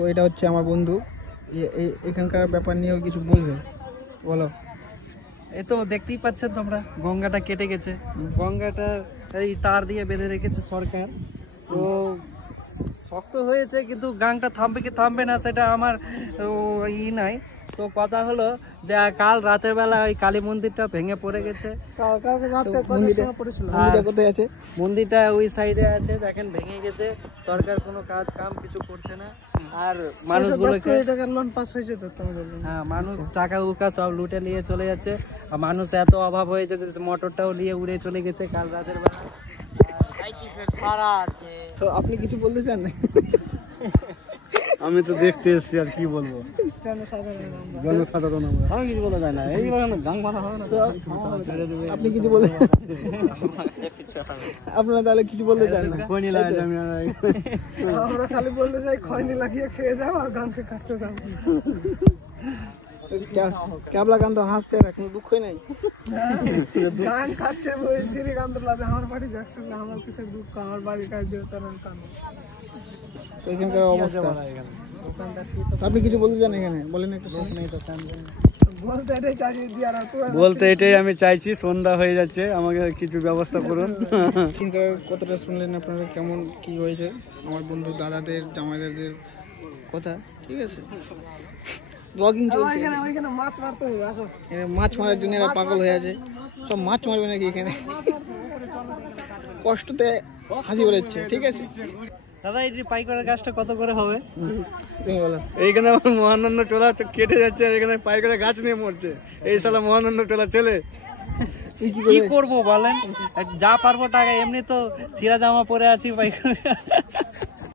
তো এটা হচ্ছে আমার বন্ধু, এখানকার ব্যাপার নিয়েও কিছু বলবে, বলো। এই তো দেখতেই পাচ্ছেন তোমরা, গঙ্গাটা কেটে গেছে, গঙ্গাটা এই তার দিয়ে বেঁধে রেখেছে সরকার। তো শক্ত হয়েছে, কিন্তু গাংটা থামবে কি থামবে না সেটা আমার নাই। তো কথা হলো যে কাল রাতের বেলা ওই কালী মন্দিরটা ভেঙে পড়ে গেছে। মন্দিরটা ওই সাইডে আছে, দেখেন ভেঙে গেছে। সরকার কোনো কাজ কাম কিছু করছে না। আর মানুষগুলোকে হ্যাঁ, মানুষ টাকা উকা সব লুটে নিয়ে চলে যাচ্ছে। আর মানুষ এত অভাব হয়েছে যে মোটরটাও নিয়ে উড়ে চলে গেছে কাল রাতের বেলা। তো আপনি কিছু বলতে চান না? আমি তো দেখতে এসেছি, আর কি বলবো, জনসাধারণ আমি কিছু বলা যায় না। এই গাং বাঁধা হবে না, আপনি কিছু বলে আপনারা তাহলে কিছু বলতে চান না? আমরা খালি বলতে চাই খয়নি লাগিয়ে খেয়ে যাও আর গানকে কাটতে দাও। ক্যাবলা গান তো হাসছে, এখন দুঃখই নাই। গান কাটছে ওই শ্রীকান্ত লাগে আমার বাড়ি যাচ্ছে, আমার কিছু দুঃখ, আমার বাড়ি কাজ এখানকার অবস্থা। আপনি কিছু বলতে চান এখানে? বলেন একটু। বলতে এটাই আমি চাইছি, সন্ধ্যা হয়ে যাচ্ছে, আমাকে কিছু ব্যবস্থা করুন। কথাটা শুনলেন আপনারা, কেমন কি হয়েছে আমার বন্ধু দাদাদের জামাইদাদের কথা, ঠিক আছে? ব্লগিং চলছে, মাছ মারার জন্য এরা পাগল হয়ে আছে। সব মাছ মারবে নাকি এখানে? কষ্টতে হাসি বেরোচ্ছে, ঠিক আছে? দাদা এই যে পাইকারের গাছটা কত করে হবে? এইখানে আমার মহানন্দ টোলা কেটে যাচ্ছে, আর এখানে পাইকারের গাছ নিয়ে মরছে। এই সালা মহানন্দ টোলা চলে কি করবো বলেন? যা পারবো টাকা, এমনি তো ছিঁড়া জামা পরে আছি পাইকার।